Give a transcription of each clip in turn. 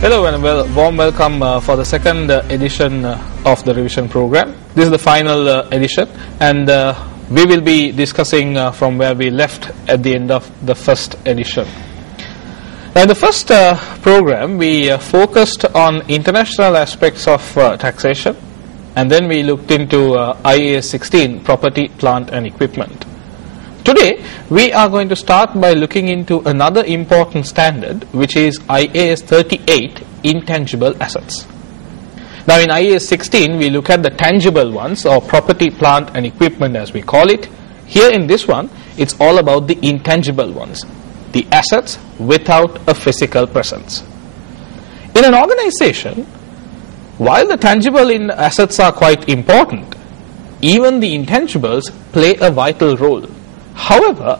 Hello and warm welcome for the second edition of the revision program. This is the final edition, and we will be discussing from where we left at the end of the first edition. Now, in the first program, we focused on international aspects of taxation, and then we looked into IAS 16, property, plant and equipment. Today, we are going to start by looking into another important standard, which is IAS 38, intangible assets. Now, in IAS 16, we look at the tangible ones, or property, plant and equipment as we call it. Here in this one, it's all about the intangible ones, the assets without a physical presence. In an organization, while the tangible assets are quite important, even the intangibles play a vital role. However,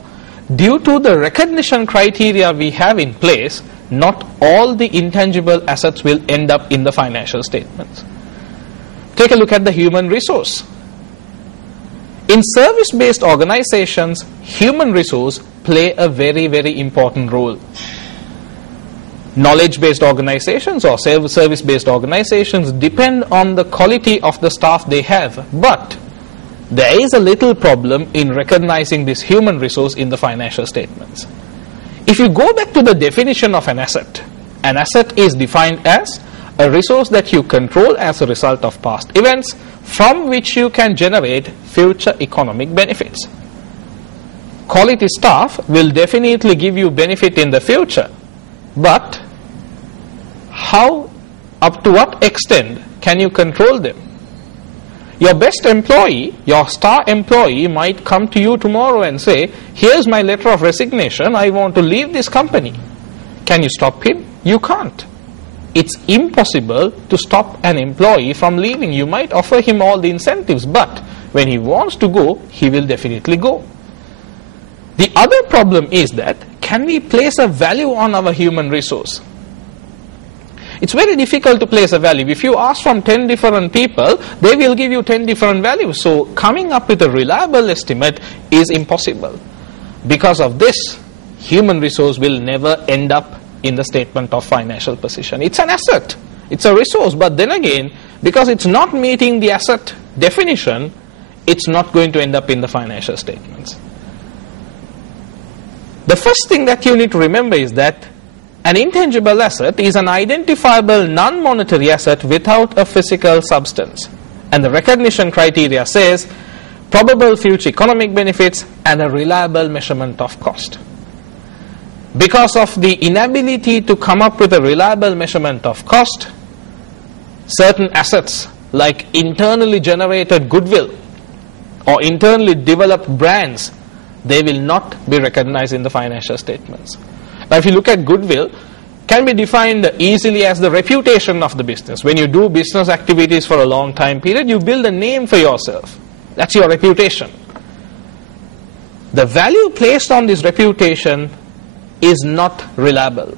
due to the recognition criteria we have in place, not all the intangible assets will end up in the financial statements. Take a look at the human resource. In service-based organizations, human resource play a very, very important role. Knowledge-based organizations or service-based organizations depend on the quality of the staff they have, but there is a little problem in recognizing this human resource in the financial statements. If you go back to the definition of an asset is defined as a resource that you control as a result of past events from which you can generate future economic benefits. Quality staff will definitely give you benefit in the future, but up to what extent can you control them? Your best employee, your star employee might come to you tomorrow and say, here's my letter of resignation, I want to leave this company. Can you stop him? You can't. It's impossible to stop an employee from leaving. You might offer him all the incentives, but when he wants to go, he will definitely go. The other problem is that, can we place a value on our human resource? It's very difficult to place a value. If you ask from 10 different people, they will give you 10 different values. So coming up with a reliable estimate is impossible. Because of this, human resource will never end up in the statement of financial position. It's an asset. It's a resource. But then again, because it's not meeting the asset definition, it's not going to end up in the financial statements. The first thing that you need to remember is that an intangible asset is an identifiable non-monetary asset without a physical substance. And the recognition criteria says probable future economic benefits and a reliable measurement of cost. Because of the inability to come up with a reliable measurement of cost, certain assets like internally generated goodwill or internally developed brands, they will not be recognized in the financial statements. Now, if you look at goodwill, can be defined easily as the reputation of the business. When you do business activities for a long time period, you build a name for yourself. That's your reputation. The value placed on this reputation is not reliable.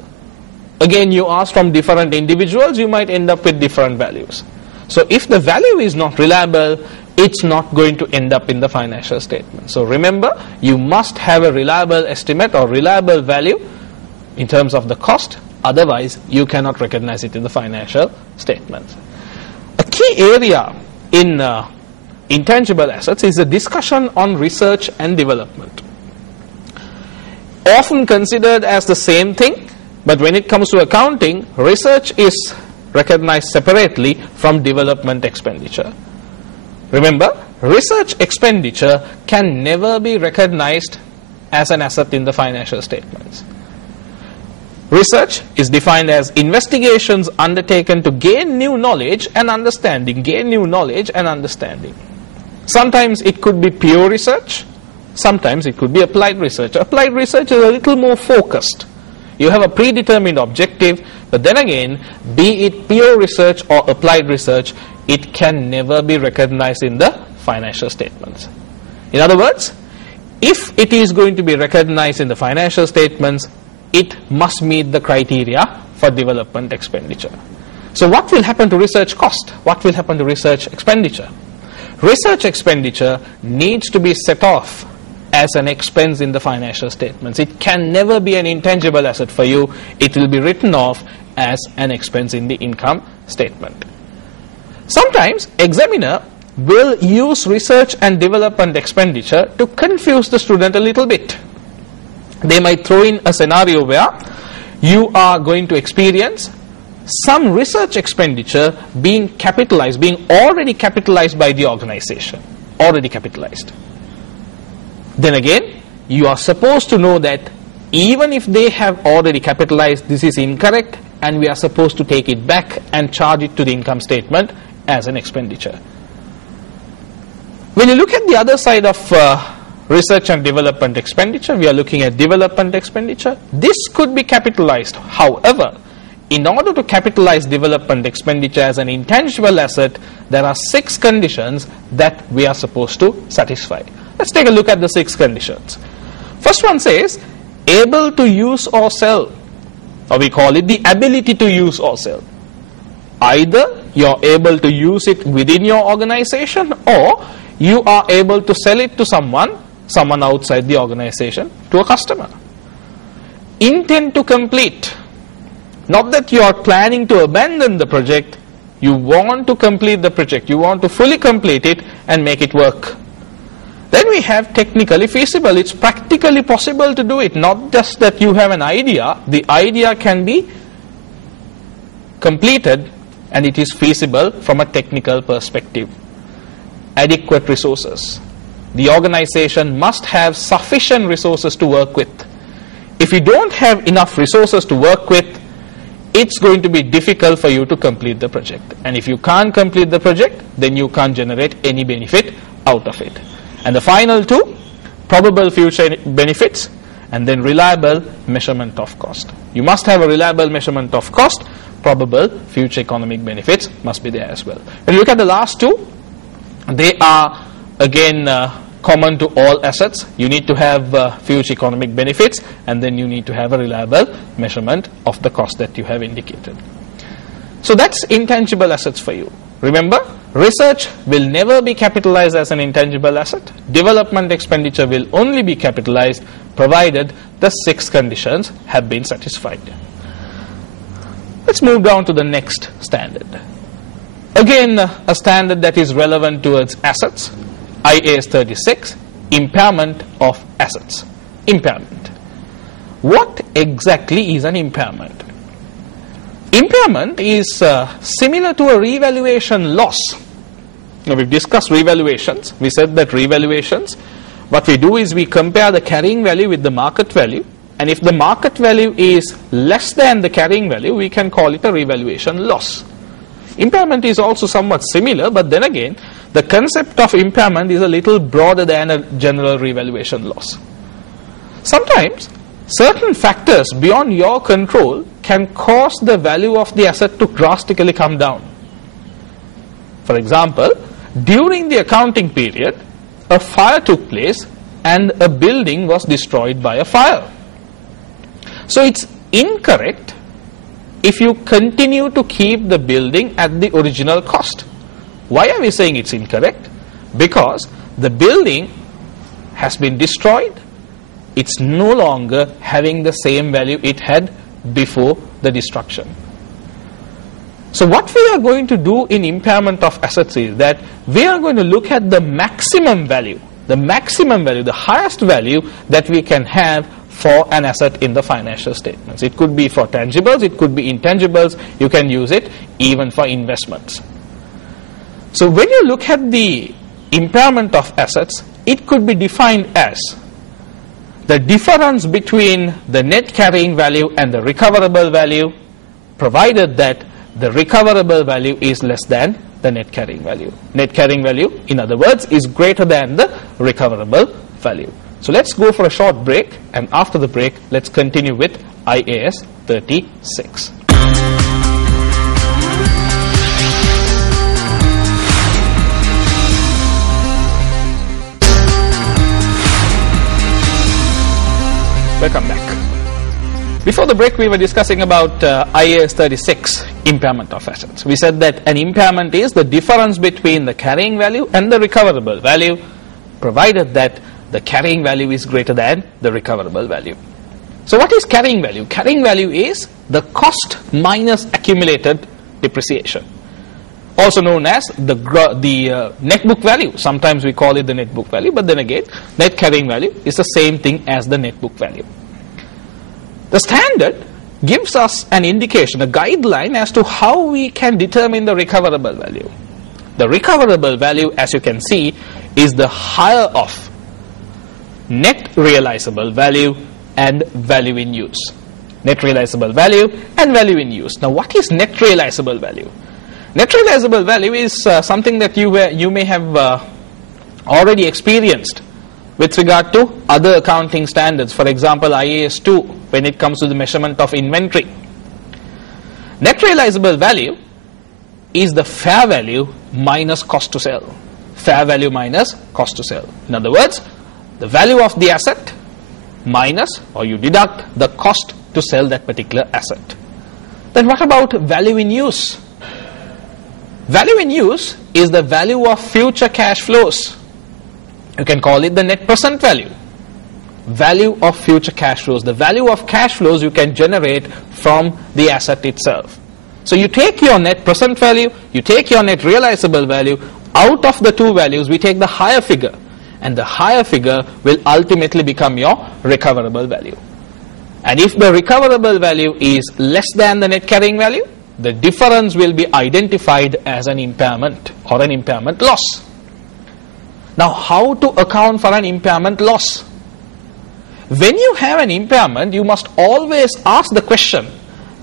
Again, you ask from different individuals, you might end up with different values. So if the value is not reliable, it's not going to end up in the financial statement. So remember, you must have a reliable estimate or reliable value in terms of the cost, otherwise you cannot recognize it in the financial statements. A key area in intangible assets is a discussion on research and development. Often considered as the same thing, but when it comes to accounting, research is recognized separately from development expenditure. Remember, research expenditure can never be recognized as an asset in the financial statements. Research is defined as investigations undertaken to gain new knowledge and understanding. Sometimes it could be pure research, sometimes it could be applied research. Applied research is a little more focused. You have a predetermined objective, but then again, be it pure research or applied research, it can never be recognized in the financial statements. In other words, if it is going to be recognized in the financial statements, it must meet the criteria for development expenditure. So what will happen to research cost? What will happen to research expenditure? Research expenditure needs to be set off as an expense in the financial statements. It can never be an intangible asset for you. It will be written off as an expense in the income statement. Sometimes examiner will use research and development expenditure to confuse the student a little bit. They might throw in a scenario where you are going to experience some research expenditure being capitalized, being already capitalized by the organization, already capitalized. Then again, you are supposed to know that even if they have already capitalized, this is incorrect, and we are supposed to take it back and charge it to the income statement as an expenditure. When you look at the other side of research and development expenditure, we are looking at development expenditure. This could be capitalized. However, in order to capitalize development expenditure as an intangible asset, there are 6 conditions that we are supposed to satisfy. Let's take a look at the 6 conditions. First one says, able to use or sell, or we call it the ability to use or sell. Either you're able to use it within your organization, or you are able to sell it to someone outside the organization, to a customer. Intent to complete. Not that you are planning to abandon the project, you want to complete the project, you want to fully complete it and make it work. Then we have technically feasible. It's practically possible to do it, not just that you have an idea. The idea can be completed and it is feasible from a technical perspective. Adequate resources. The organization must have sufficient resources to work with. If you don't have enough resources to work with, it's going to be difficult for you to complete the project. And if you can't complete the project, then you can't generate any benefit out of it. And the final 2, probable future benefits, and then reliable measurement of cost. You must have a reliable measurement of cost. Probable future economic benefits must be there as well. When you look at the last 2, they are again common to all assets. You need to have future economic benefits, and then you need to have a reliable measurement of the cost that you have indicated. So that's intangible assets for you. Remember, research will never be capitalized as an intangible asset. Development expenditure will only be capitalized provided the 6 conditions have been satisfied. Let's move down to the next standard. Again, a standard that is relevant towards assets. IAS 36, impairment of assets. Impairment. What exactly is an impairment? Impairment is similar to a revaluation loss. Now, we've discussed revaluations. We said that revaluations, what we do is we compare the carrying value with the market value, and if the market value is less than the carrying value, we can call it a revaluation loss. Impairment is also somewhat similar, but then again, the concept of impairment is a little broader than a general revaluation loss. Sometimes, certain factors beyond your control can cause the value of the asset to drastically come down. For example, during the accounting period, a fire took place and a building was destroyed by a fire. So it's incorrect if you continue to keep the building at the original cost. Why are we saying it's incorrect? Because the building has been destroyed. It's no longer having the same value it had before the destruction. So what we are going to do in impairment of assets is that we are going to look at the maximum value, the highest value that we can have for an asset in the financial statements. It could be for tangibles, it could be intangibles, you can use it even for investments. So when you look at the impairment of assets, it could be defined as the difference between the net carrying value and the recoverable value, provided that the recoverable value is less than the net carrying value. Net carrying value, in other words, is greater than the recoverable value. So let's go for a short break, and after the break, let's continue with IAS 36. Welcome back. Before the break, we were discussing about IAS 36, impairment of assets. We said that an impairment is the difference between the carrying value and the recoverable value, provided that the carrying value is greater than the recoverable value. So what is carrying value? Carrying value is the cost minus accumulated depreciation, also known as the net book value. Sometimes we call it the net book value, but then again, net carrying value is the same thing as the net book value. The standard gives us an indication, a guideline as to how we can determine the recoverable value. The recoverable value, as you can see, is the higher of net realizable value and value in use. Net realizable value and value in use. Now, what is net realizable value? Net realizable value is something that you may have already experienced with regard to other accounting standards. For example, IAS 2, when it comes to the measurement of inventory. Net realizable value is the fair value minus cost to sell. Fair value minus cost to sell. In other words, the value of the asset minus, or you deduct, the cost to sell that particular asset. Then what about value in use? Value in use is the value of future cash flows. You can call it the net present value. Value of future cash flows. The value of cash flows you can generate from the asset itself. So you take your net present value, you take your net realizable value. Out of the two values, we take the higher figure. And the higher figure will ultimately become your recoverable value. And if the recoverable value is less than the net carrying value, the difference will be identified as an impairment or an impairment loss. Now, how to account for an impairment loss? When you have an impairment, you must always ask the question,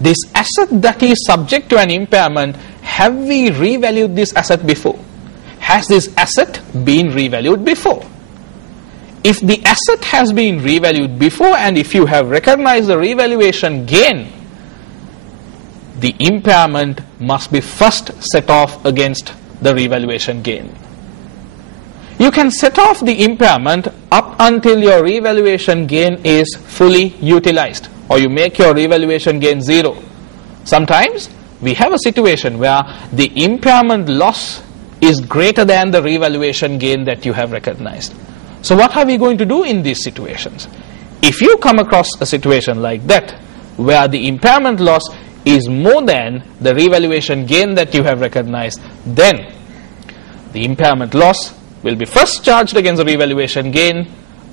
this asset that is subject to an impairment, have we revalued this asset before? Has this asset been revalued before? If the asset has been revalued before and if you have recognized the revaluation gain, the impairment must be first set off against the revaluation gain. You can set off the impairment up until your revaluation gain is fully utilized, or you make your revaluation gain zero. Sometimes we have a situation where the impairment loss is greater than the revaluation gain that you have recognized. So what are we going to do in these situations? If you come across a situation like that, where the impairment loss is more than the revaluation gain that you have recognized, then the impairment loss will be first charged against the revaluation gain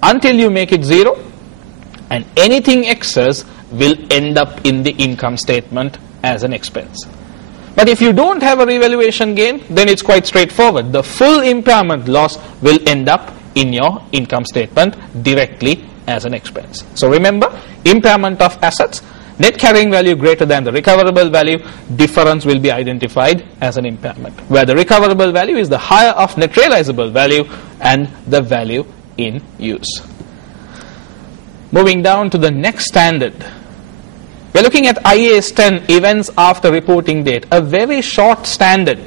until you make it zero, and anything excess will end up in the income statement as an expense. But if you don't have a revaluation gain, then it's quite straightforward. The full impairment loss will end up in your income statement directly as an expense. So remember, impairment of assets, net carrying value greater than the recoverable value, difference will be identified as an impairment, where the recoverable value is the higher of net realizable value and the value in use. Moving down to the next standard, we're looking at IAS 10, events after reporting date, a very short standard,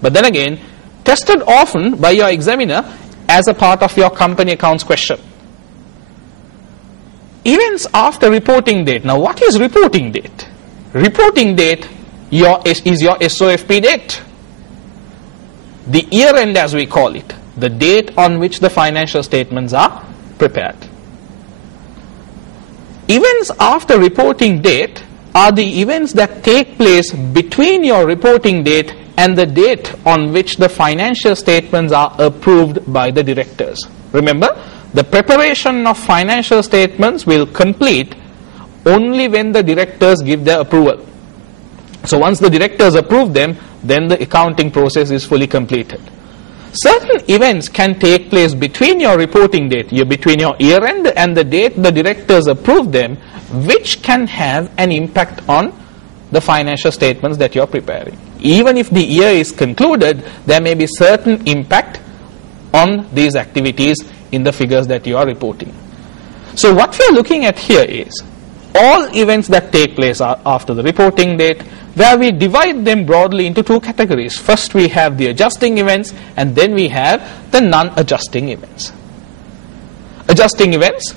but then again tested often by your examiner as a part of your company accounts question. Events after reporting date. Now, what is reporting date? Reporting date is your SOFP date, the year end as we call it, the date on which the financial statements are prepared. Events after reporting date are the events that take place between your reporting date and the date on which the financial statements are approved by the directors. Remember, the preparation of financial statements will complete only when the directors give their approval. So once the directors approve them, then the accounting process is fully completed. Certain events can take place between your reporting date, between your year end and the date the directors approve them, which can have an impact on the financial statements that you're preparing. Even if the year is concluded, there may be certain impact on these activities in the figures that you are reporting. So what we are looking at here is all events that take place after the reporting date, where we divide them broadly into two categories. First we have the adjusting events, and then we have the non-adjusting events. Adjusting events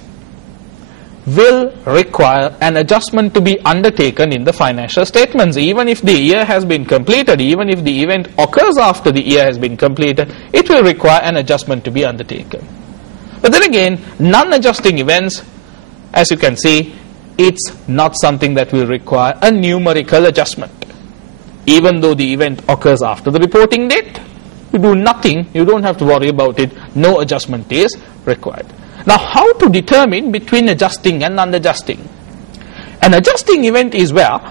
will require an adjustment to be undertaken in the financial statements. Even if the year has been completed, even if the event occurs after the year has been completed, it will require an adjustment to be undertaken. But then again, non-adjusting events, as you can see, it's not something that will require a numerical adjustment. Even though the event occurs after the reporting date, you do nothing, you don't have to worry about it, no adjustment is required. Now, how to determine between adjusting and non-adjusting? An adjusting event is where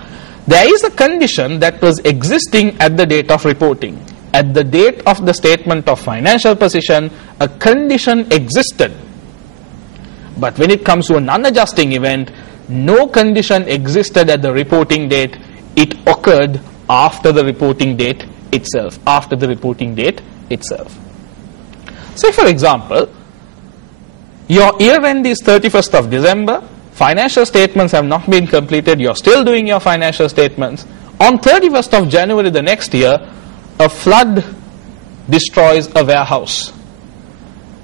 there is a condition that was existing at the date of reporting. At the date of the statement of financial position, a condition existed. But when it comes to a non-adjusting event, no condition existed at the reporting date. It occurred after the reporting date itself. Say, for example, your year end is 31st of December. Financial statements have not been completed. You're still doing your financial statements. On 31st of January the next year, a flood destroys a warehouse.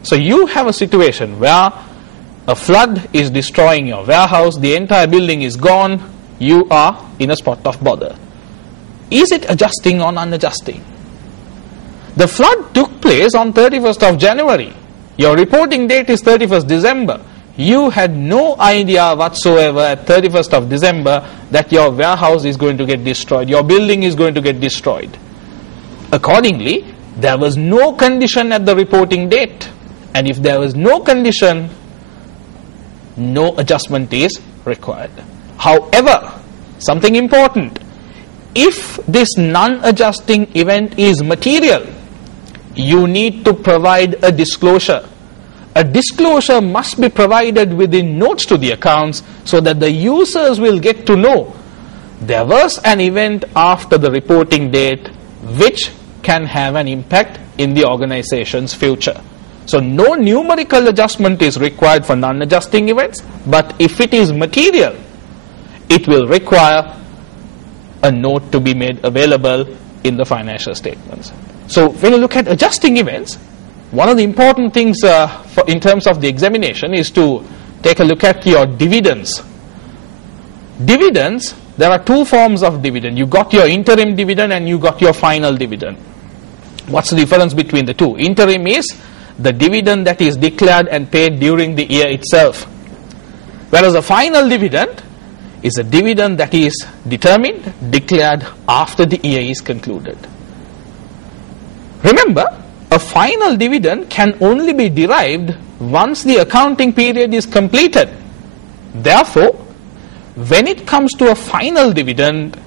So you have a situation where a flood is destroying your warehouse, the entire building is gone, you are in a spot of bother. Is it adjusting or non-adjusting? The flood took place on 31st of January. Your reporting date is 31st December. You had no idea whatsoever at 31st of December that your warehouse is going to get destroyed, your building is going to get destroyed. Accordingly, there was no condition at the reporting date. And if there was no condition, no adjustment is required. However, something important, if this non-adjusting event is material, you need to provide a disclosure. A disclosure must be provided within notes to the accounts so that the users will get to know there was an event after the reporting date which can have an impact in the organization's future. So no numerical adjustment is required for non-adjusting events, but if it is material, it will require a note to be made available in the financial statements. So when you look at adjusting events, one of the important things in terms of the examination is to take a look at your dividends. Dividends, there are two forms of dividend. You got your interim dividend and you got your final dividend. What's the difference between the two? Interim is the dividend that is declared and paid during the year itself, whereas a final dividend is a dividend that is determined, declared after the year is concluded. Remember, a final dividend can only be derived once the accounting period is completed. Therefore, when it comes to a final dividend,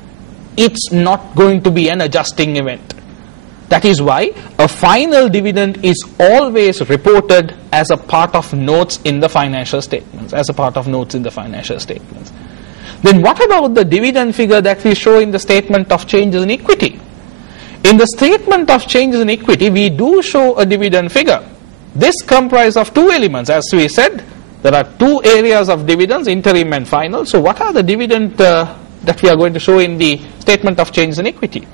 it's not going to be an adjusting event. That is why a final dividend is always reported as a part of notes in the financial statements, Then what about the dividend figure that we show in the statement of changes in equity? In the statement of changes in equity, we do show a dividend figure. This comprises of two elements. As we said, there are two areas of dividends, interim and final. So what are the dividend that we are going to show in the statement of changes in equity?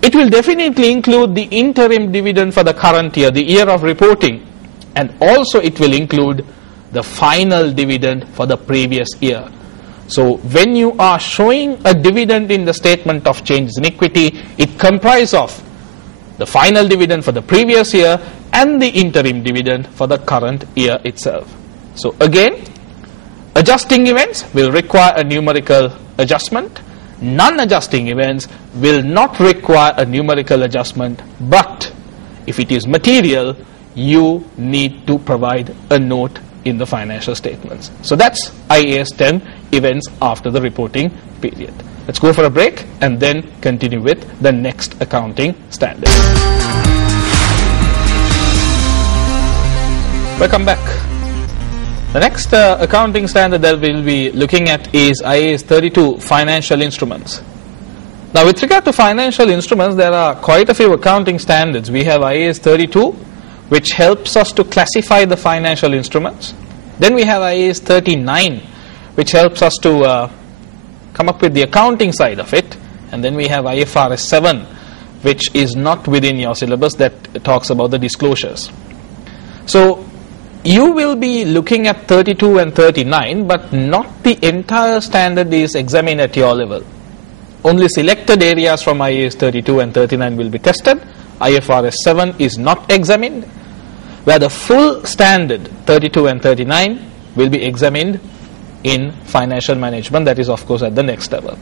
It will definitely include the interim dividend for the current year, the year of reporting, and also it will include the final dividend for the previous year. So when you are showing a dividend in the statement of changes in equity, it comprises of the final dividend for the previous year and the interim dividend for the current year itself. So again, adjusting events will require a numerical adjustment. Non-adjusting events will not require a numerical adjustment, but if it is material, you need to provide a note in the financial statements. So that's IAS 10 events after the reporting period. Let's go for a break and then continue with the next accounting standard. Welcome back. The next accounting standard that we'll be looking at is IAS 32 financial instruments. Now with regard to financial instruments, there are quite a few accounting standards. We have IAS 32, which helps us to classify the financial instruments. Then we have IAS 39, which helps us to come up with the accounting side of it. And then we have IFRS 7, which is not within your syllabus, that talks about the disclosures. So you will be looking at 32 and 39, but not the entire standard is examined at your level. Only selected areas from IAS 32 and 39 will be tested. IFRS 7 is not examined. where the full standard 32 and 39 will be examined in financial management, that is of course at the next level.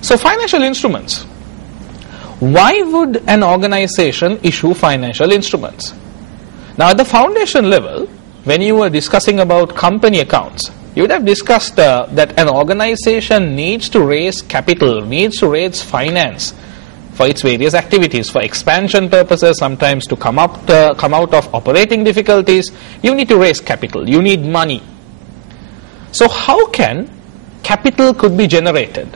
So financial instruments. Why would an organization issue financial instruments? Now at the foundation level, when you were discussing about company accounts, you would have discussed that an organization needs to raise capital, needs to raise finance for its various activities, for expansion purposes, sometimes to come out of operating difficulties. You need to raise capital, you need money. So how can capital could be generated?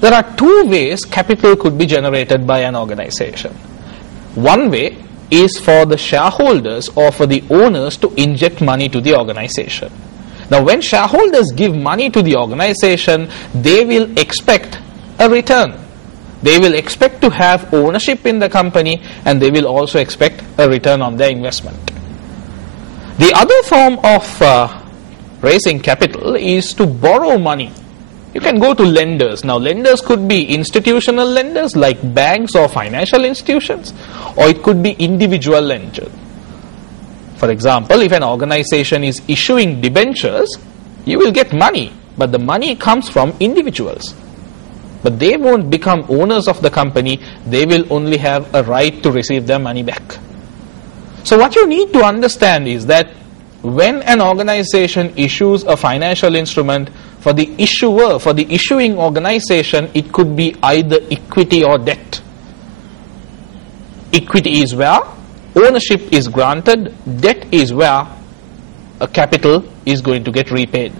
There are two ways capital could be generated by an organization. One way is for the shareholders or for the owners to inject money to the organization. Now when shareholders give money to the organization, they will expect a return. They will expect to have ownership in the company, and they will also expect a return on their investment. The other form of raising capital is to borrow money. You can go to lenders. Now lenders could be institutional lenders like banks or financial institutions, or it could be individual lenders. For example, if an organization is issuing debentures, you will get money, but the money comes from individuals. But they won't become owners of the company, they will only have a right to receive their money back. So what you need to understand is that when an organization issues a financial instrument, for the issuer, for the issuing organization, it could be either equity or debt. Equity is where ownership is granted, debt is where a capital is going to get repaid.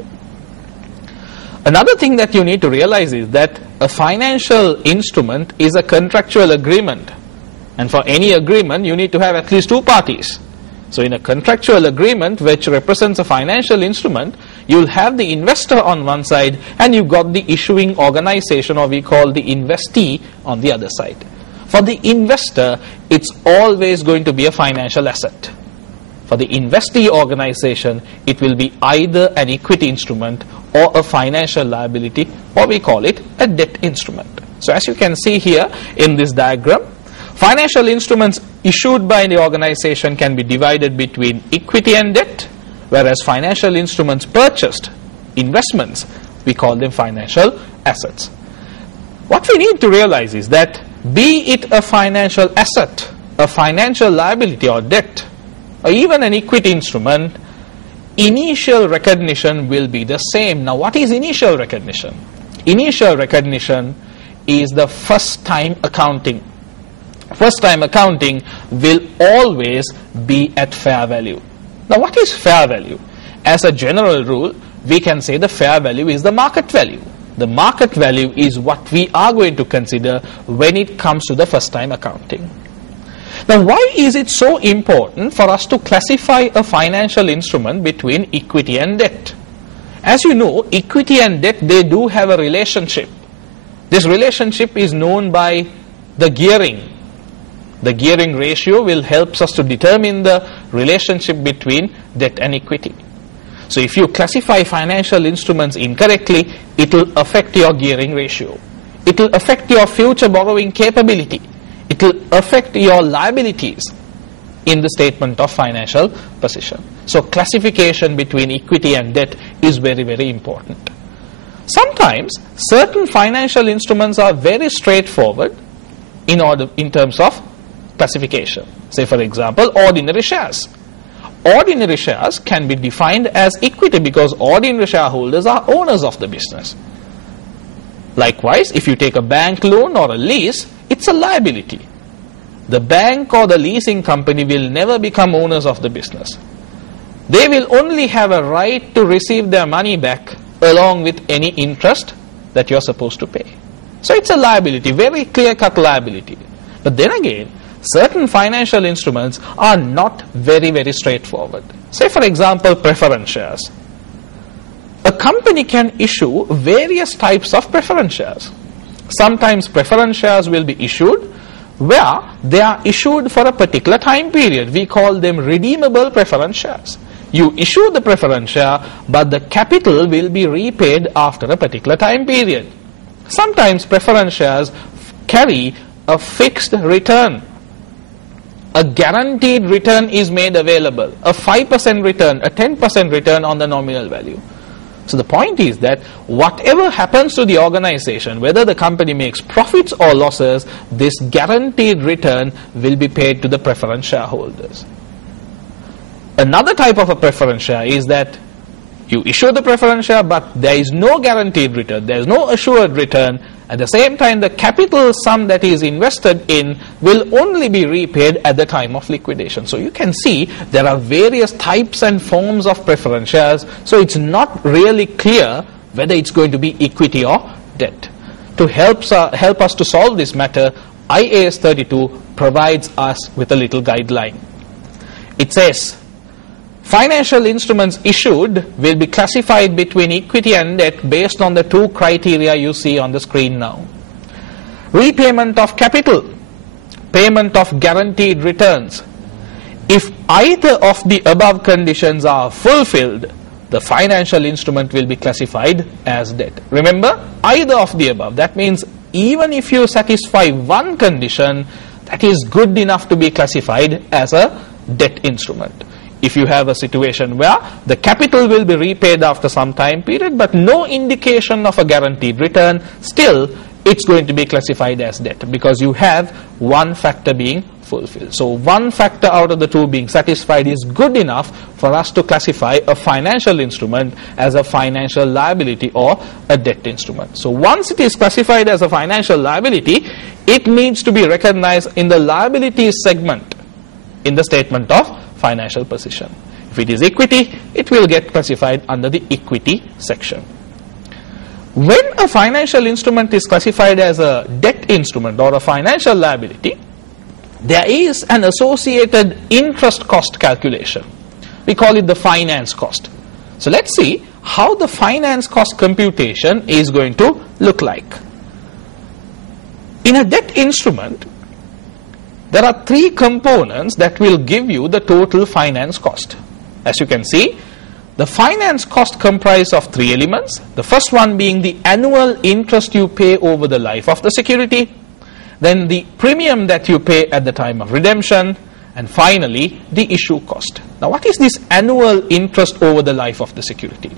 Another thing that you need to realize is that a financial instrument is a contractual agreement, and for any agreement you need to have at least two parties. So in a contractual agreement which represents a financial instrument, you will have the investor on one side and you've got the issuing organization, or we call the investee, on the other side. For the investor, it's always going to be a financial asset. For the investee organization, it will be either an equity instrument or a financial liability, or we call it a debt instrument. So as you can see here in this diagram, financial instruments issued by the organization can be divided between equity and debt, whereas financial instruments purchased, investments, we call them financial assets. What we need to realize is that be it a financial asset, a financial liability or debt, or even an equity instrument, initial recognition will be the same. Now what is initial recognition? Initial recognition is the first time accounting. First time accounting will always be at fair value. Now what is fair value? As a general rule, we can say the fair value is the market value. The market value is what we are going to consider when it comes to the first time accounting. Now why is it so important for us to classify a financial instrument between equity and debt? As you know, equity and debt, they do have a relationship. This relationship is known by the gearing. The gearing ratio will help us to determine the relationship between debt and equity. So if you classify financial instruments incorrectly, it will affect your gearing ratio. It will affect your future borrowing capability. It will affect your liabilities in the statement of financial position. So classification between equity and debt is very, very important. Sometimes certain financial instruments are very straightforward in terms of classification. Say for example, ordinary shares. Ordinary shares can be defined as equity because ordinary shareholders are owners of the business. Likewise, if you take a bank loan or a lease, it's a liability. The bank or the leasing company will never become owners of the business. They will only have a right to receive their money back along with any interest that you're supposed to pay. So it's a liability, very clear-cut liability. But then again, certain financial instruments are not very, very straightforward. Say for example, preference shares. A company can issue various types of preference shares. Sometimes preference shares will be issued where they are issued for a particular time period. We call them redeemable preference shares. You issue the preference share, but the capital will be repaid after a particular time period. Sometimes preference shares carry a fixed return. a guaranteed return is made available, a 5% return, a 10% return on the nominal value. So the point is that whatever happens to the organization, whether the company makes profits or losses, this guaranteed return will be paid to the preference shareholders. Another type of a preference share is that you issue the preference share, but there is no guaranteed return, there is no assured return. At the same time, the capital sum that is invested in will only be repaid at the time of liquidation. So you can see there are various types and forms of preference shares, so it's not really clear whether it's going to be equity or debt. To help us to solve this matter, IAS 32 provides us with a little guideline. It says, financial instruments issued will be classified between equity and debt based on the two criteria you see on the screen now. Repayment of capital, payment of guaranteed returns. If either of the above conditions are fulfilled, the financial instrument will be classified as debt. Remember, either of the above. That means even if you satisfy one condition, that is good enough to be classified as a debt instrument. If you have a situation where the capital will be repaid after some time period, but no indication of a guaranteed return, still it's going to be classified as debt because you have one factor being fulfilled. So one factor out of the two being satisfied is good enough for us to classify a financial instrument as a financial liability or a debt instrument. So once it is classified as a financial liability, it needs to be recognized in the liabilities segment in the statement of financial position. If it is equity, it will get classified under the equity section. When a financial instrument is classified as a debt instrument or a financial liability, there is an associated interest cost calculation. We call it the finance cost. So let's see how the finance cost computation is going to look like. In a debt instrument, there are three components that will give you the total finance cost. As you can see, the finance cost comprises of three elements. The first one being the annual interest you pay over the life of the security, then the premium that you pay at the time of redemption, and finally the issue cost. Now what is this annual interest over the life of the security?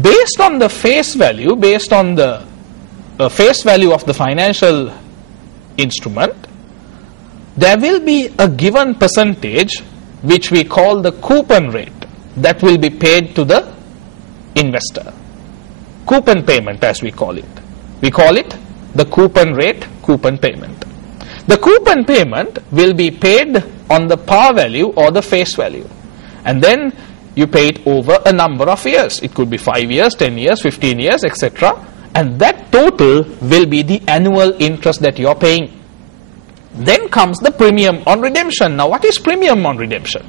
Based on the face value, based on the face value of the financial instrument, there will be a given percentage which we call the coupon rate that will be paid to the investor. Coupon payment, as we call it. We call it the coupon rate, coupon payment. The coupon payment will be paid on the par value or the face value. And then you pay it over a number of years. It could be 5 years, 10 years, 15 years, etc. And that total will be the annual interest that you are paying. Then comes the premium on redemption. Now what is premium on redemption?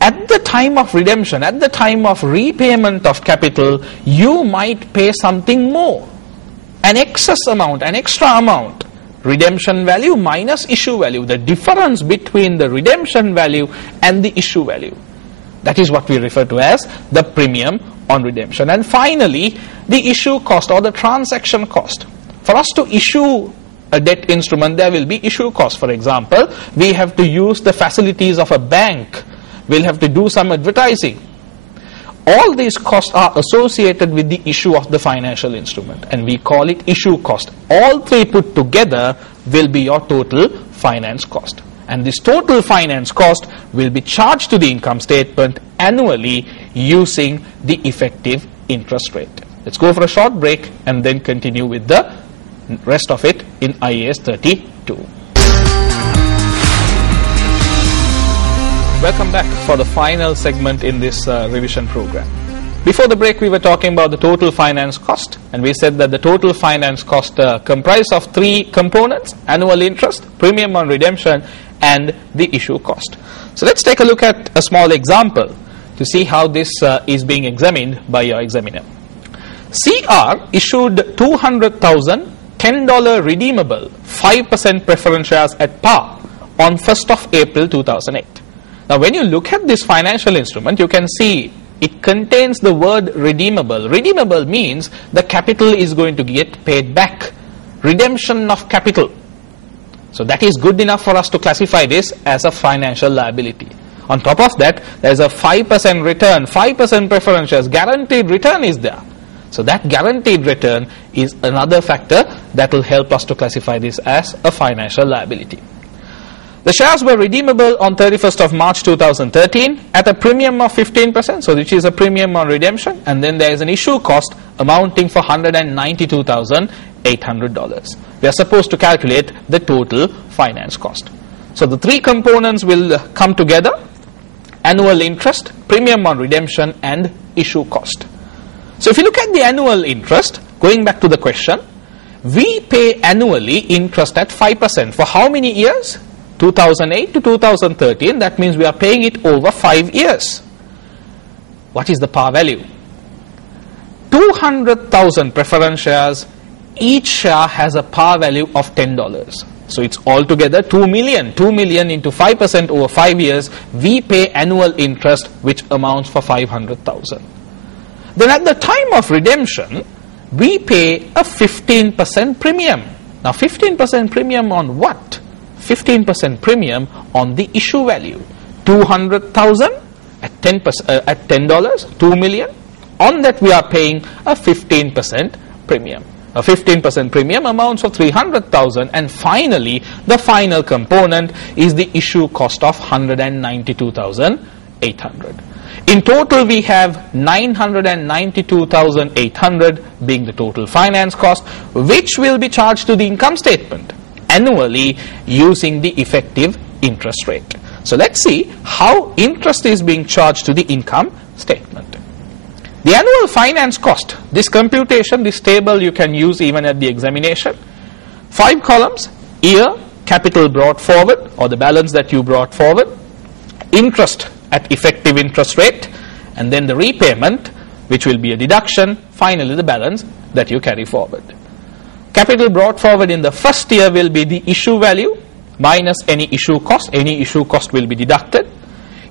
At the time of redemption, at the time of repayment of capital, you might pay something more, an excess amount, an extra amount. Redemption value minus issue value, the difference between the redemption value and the issue value. That is what we refer to as the premium on redemption. And finally, the issue cost or the transaction cost. For us to issue a debt instrument, there will be issue costs. For example, we have to use the facilities of a bank. We'll have to do some advertising. All these costs are associated with the issue of the financial instrument, and we call it issue cost. All three put together will be your total finance cost. And this total finance cost will be charged to the income statement annually using the effective interest rate. Let's go for a short break and then continue with the rest of it in IAS 32. Welcome back for the final segment in this revision program. Before the break, we were talking about the total finance cost, and we said that the total finance cost comprised of three components: annual interest, premium on redemption, and the issue cost. So let's take a look at a small example to see how this is being examined by your examiner. CR issued 200,000 $10 redeemable 5% preference shares at par on 1st of April 2008. Now when you look at this financial instrument, you can see it contains the word redeemable. Redeemable means the capital is going to get paid back. Redemption of capital. So that is good enough for us to classify this as a financial liability. On top of that, there is a 5% return, 5% preference shares, guaranteed return is there. So that guaranteed return is another factor that will help us to classify this as a financial liability. The shares were redeemable on 31st of March 2013 at a premium of 15%, so which is a premium on redemption, and then there is an issue cost amounting for $192,800. We are supposed to calculate the total finance cost. So the three components will come together: annual interest, premium on redemption, and issue cost. So if you look at the annual interest, going back to the question, we pay annually interest at 5% for how many years? 2008 to 2013, that means we are paying it over 5 years. What is the par value? 200,000 preference shares, each share has a par value of $10. So it's altogether 2 million. 2 million into 5% over 5 years, we pay annual interest which amounts for 500,000. Then at the time of redemption, we pay a 15% premium. Now 15% premium on what? 15% premium on the issue value. 200,000 at $10, 2 million. On that we are paying a 15% premium. A 15% premium amounts for 300,000, and finally the final component is the issue cost of 192,800. In total we have 992,800 being the total finance cost, which will be charged to the income statement annually using the effective interest rate. So let's see how interest is being charged to the income statement. The annual finance cost, this computation, this table you can use even at the examination. 5 columns: year, capital brought forward or the balance that you brought forward, interest at effective interest rate, and then the repayment, which will be a deduction, finally the balance that you carry forward. Capital brought forward in the first year will be the issue value minus any issue cost. Any issue cost will be deducted.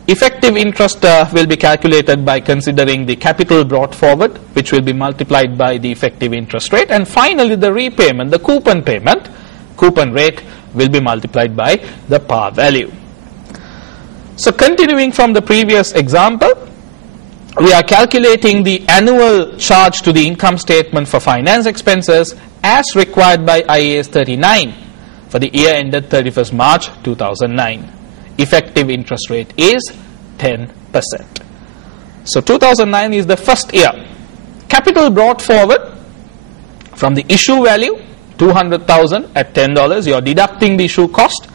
Effective interest will be calculated by considering the capital brought forward, which will be multiplied by the effective interest rate, and finally the repayment, the coupon payment, coupon rate, will be multiplied by the par value. So continuing from the previous example, we are calculating the annual charge to the income statement for finance expenses as required by IAS 39 for the year ended 31st March 2009. Effective interest rate is 10%. So 2009 is the first year. Capital brought forward from the issue value, 200,000 at $10. You are deducting the issue cost.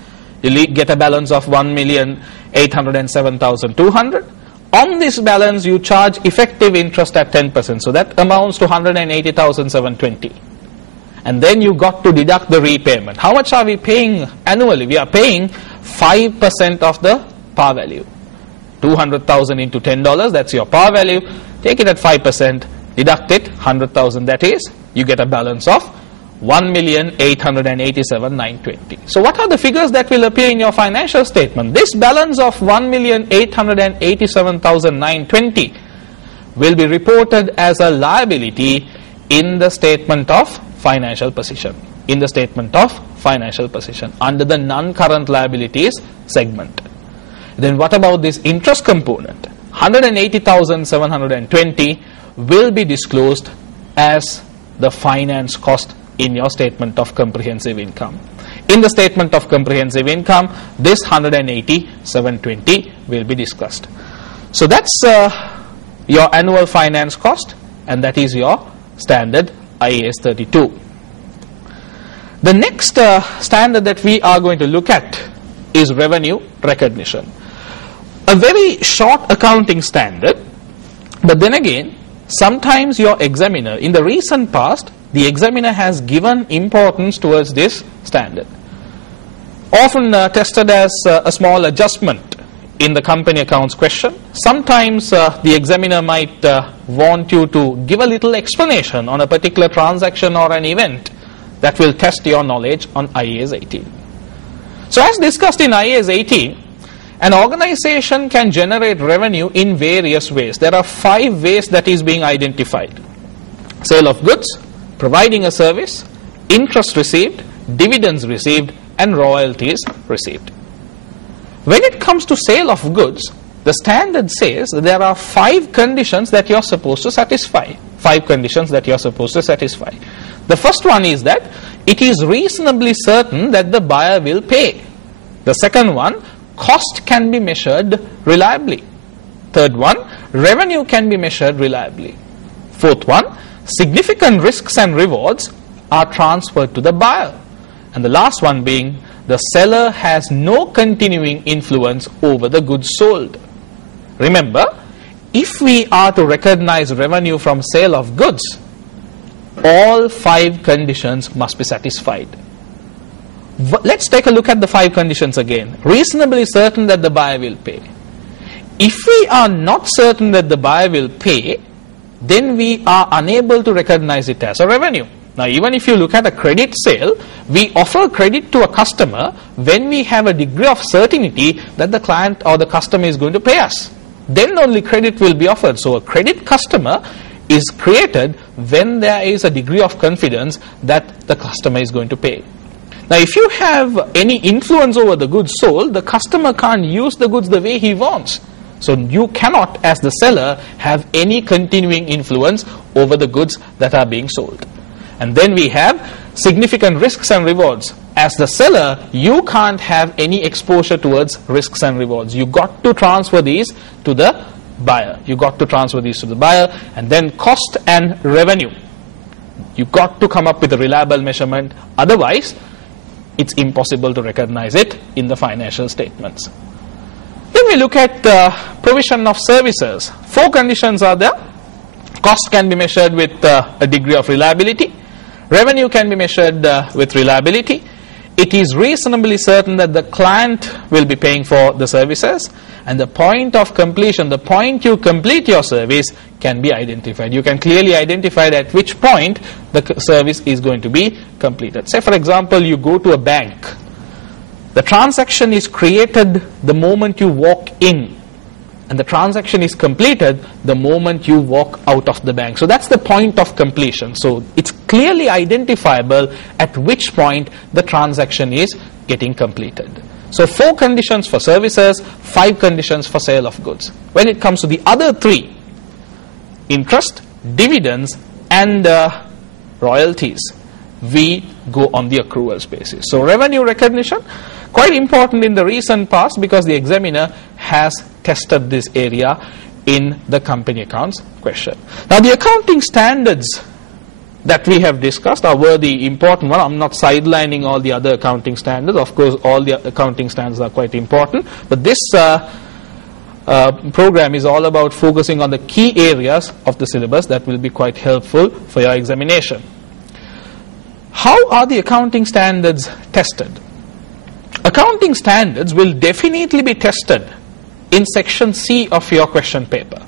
You get a balance of 1,807,200. On this balance, you charge effective interest at 10%. So that amounts to 180,720. And then you got to deduct the repayment. How much are we paying annually? We are paying 5% of the par value. 200,000 into $10, that's your par value. Take it at 5%, deduct it, 100,000 that is, you get a balance of 1,887,920. So what are the figures that will appear in your financial statement? This balance of 1,887,920 will be reported as a liability in the statement of financial position. In the statement of financial position under the non-current liabilities segment. Then what about this interest component? 180,720 will be disclosed as the finance cost in your statement of comprehensive income. In the statement of comprehensive income, this 180,720 will be discussed. So that's your annual finance cost, and that is your standard IAS 32. The next standard that we are going to look at is revenue recognition. A very short accounting standard, but then again, sometimes your examiner, in the recent past, the examiner has given importance towards this standard. Often tested as a small adjustment in the company accounts question. Sometimes the examiner might want you to give a little explanation on a particular transaction or an event that will test your knowledge on IAS 18. So as discussed in IAS 18, an organization can generate revenue in various ways. There are 5 ways that is being identified. Sale of goods, providing a service, interest received, dividends received, and royalties received. When it comes to sale of goods, the standard says that there are 5 conditions that you're supposed to satisfy. 5 conditions that you're supposed to satisfy. The first one is that it is reasonably certain that the buyer will pay. The second one, cost can be measured reliably. Third one, revenue can be measured reliably. Fourth one, significant risks and rewards are transferred to the buyer. And the last one being, the seller has no continuing influence over the goods sold. Remember, if we are to recognize revenue from sale of goods, all 5 conditions must be satisfied. Let's take a look at the 5 conditions again. Reasonably certain that the buyer will pay. If we are not certain that the buyer will pay, then we are unable to recognize it as a revenue. Now, even if you look at a credit sale, we offer credit to a customer when we have a degree of certainty that the client or the customer is going to pay us. Then only credit will be offered. So a credit customer is created when there is a degree of confidence that the customer is going to pay. Now, if you have any influence over the goods sold, the customer can't use the goods the way he wants. So you cannot, as the seller, have any continuing influence over the goods that are being sold. And then we have significant risks and rewards. As the seller, you can't have any exposure towards risks and rewards. You got to transfer these to the buyer. You got to transfer these to the buyer. And then cost and revenue. You got to come up with a reliable measurement. Otherwise, it's impossible to recognize it in the financial statements. Then we look at the provision of services. 4 conditions are there. Cost can be measured with a degree of reliability. Revenue can be measured with reliability. It is reasonably certain that the client will be paying for the services. And the point of completion, the point you complete your service, can be identified. You can clearly identify at which point the service is going to be completed. Say, for example, you go to a bank. The transaction is created the moment you walk in, and the transaction is completed the moment you walk out of the bank. So that's the point of completion. So it's clearly identifiable at which point the transaction is getting completed. So 4 conditions for services, 5 conditions for sale of goods. When it comes to the other 3, interest, dividends, and royalties, we go on the accruals basis. So revenue recognition, quite important in the recent past because the examiner has tested this area in the company accounts question. Now, the accounting standards that we have discussed were the important one. I'm not sidelining all the other accounting standards. Of course, all the accounting standards are quite important. But this program is all about focusing on the key areas of the syllabus that will be quite helpful for your examination. How are the accounting standards tested? Accounting standards will definitely be tested in section C of your question paper.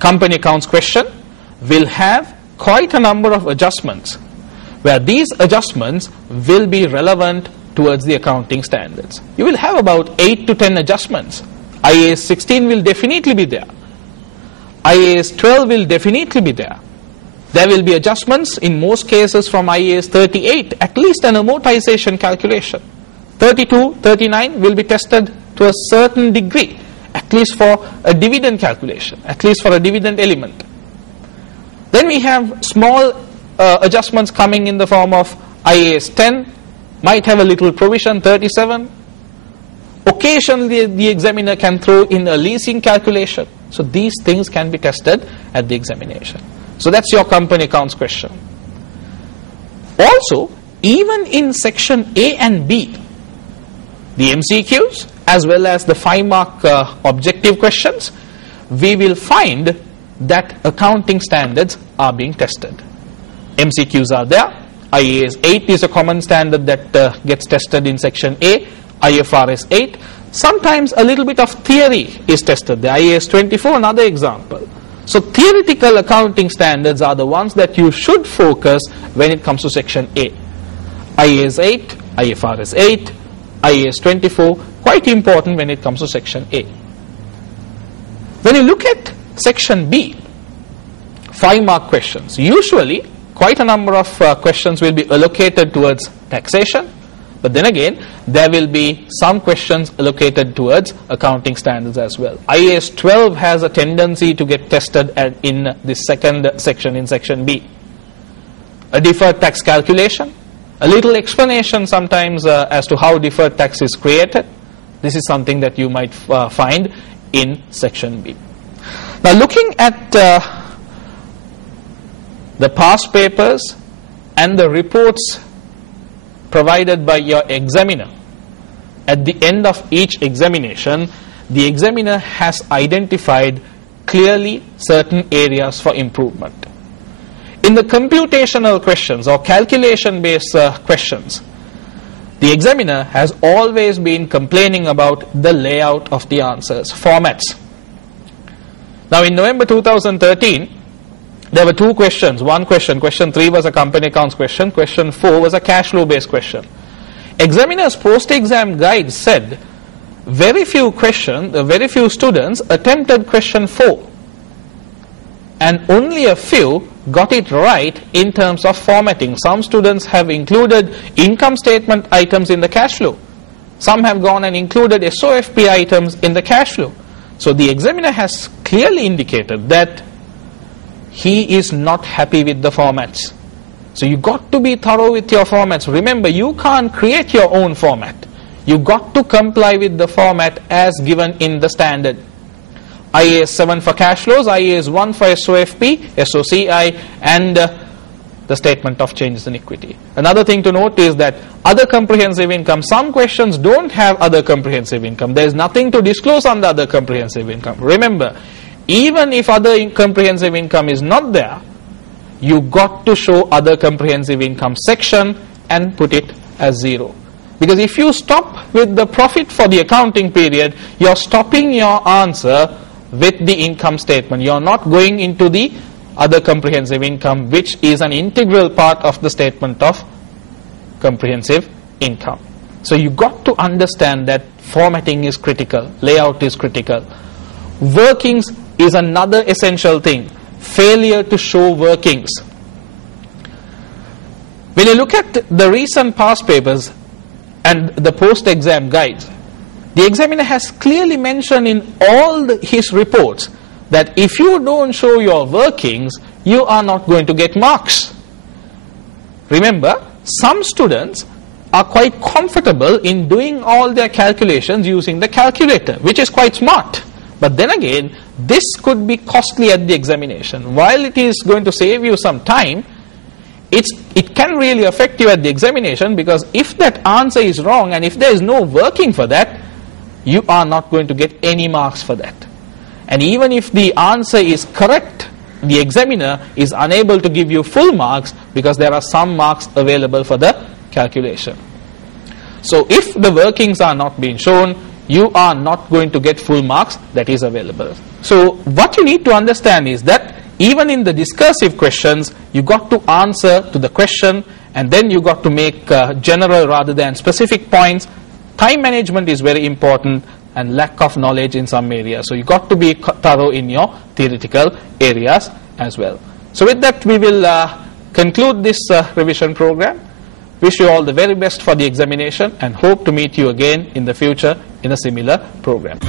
Company accounts question will have quite a number of adjustments where these adjustments will be relevant towards the accounting standards. You will have about 8 to 10 adjustments. IAS 16 will definitely be there. IAS 12 will definitely be there. There will be adjustments in most cases from IAS 38, at least an amortization calculation. 32, 39 will be tested to a certain degree, at least for a dividend calculation, at least for a dividend element. Then we have small adjustments coming in the form of IAS 10, might have a little provision, 37. Occasionally the examiner can throw in a leasing calculation. So these things can be tested at the examination. So that's your company accounts question. Also, even in section A and B, the MCQs as well as the 5-mark objective questions, we will find that accounting standards are being tested. MCQs are there. IAS 8 is a common standard that gets tested in section A. IFRS 8. Sometimes a little bit of theory is tested. The IAS 24, another example. So theoretical accounting standards are the ones that you should focus when it comes to section A. IAS 8, IFRS 8, IAS 24, quite important when it comes to section A. When you look at section B, 5-mark questions, usually quite a number of questions will be allocated towards taxation, But then again, there will be some questions allocated towards accounting standards as well. IAS 12 has a tendency to get tested in the second section, in section B. A deferred tax calculation, a little explanation sometimes as to how deferred tax is created. This is something that you might find in section B. Now, looking at the past papers and the reports provided by your examiner, at the end of each examination, the examiner has identified clearly certain areas for improvement. In the computational questions or calculation-based questions, the examiner has always been complaining about the layout of the answers, formats. Now, in November 2013, there were two questions. One question, question 3 was a company accounts question, question 4 was a cash flow based question. Examiner's post-exam guide said very few students attempted question 4, and only a few got it right in terms of formatting. Some students have included income statement items in the cash flow. Some have gone and included SOFP items in the cash flow. So the examiner has clearly indicated that he is not happy with the formats. So you got to be thorough with your formats. Remember, you can't create your own format. You got to comply with the format as given in the standard. IAS 7 for cash flows, IAS 1 for SOFP, SOCI, and the statement of changes in equity. Another thing to note is that other comprehensive income, some questions don't have other comprehensive income. There is nothing to disclose on the other comprehensive income. Remember, even if other comprehensive income is not there, you got to show other comprehensive income section and put it as 0. Because if you stop with the profit for the accounting period, you're stopping your answer with the income statement. You're not going into the other comprehensive income, which is an integral part of the statement of comprehensive income. So you got to understand that formatting is critical, layout is critical. Workings is another essential thing. Failure to show workings. When you look at the recent past papers and the post-exam guides, the examiner has clearly mentioned in all his reports that if you don't show your workings, you are not going to get marks. Remember, some students are quite comfortable in doing all their calculations using the calculator, which is quite smart. But then again, this could be costly at the examination. While it is going to save you some time, it can really affect you at the examination, because if that answer is wrong and if there is no working for that, you are not going to get any marks for that. And even if the answer is correct, the examiner is unable to give you full marks because there are some marks available for the calculation. So if the workings are not being shown, you are not going to get full marks that is available. So what you need to understand is that even in the discursive questions, you got to answer to the question, and then you got to make general rather than specific points. Time management is very important, and lack of knowledge in some areas. So you got to be thorough in your theoretical areas as well. So with that, we will conclude this revision program. Wish you all the very best for the examination and hope to meet you again in the future in a similar program.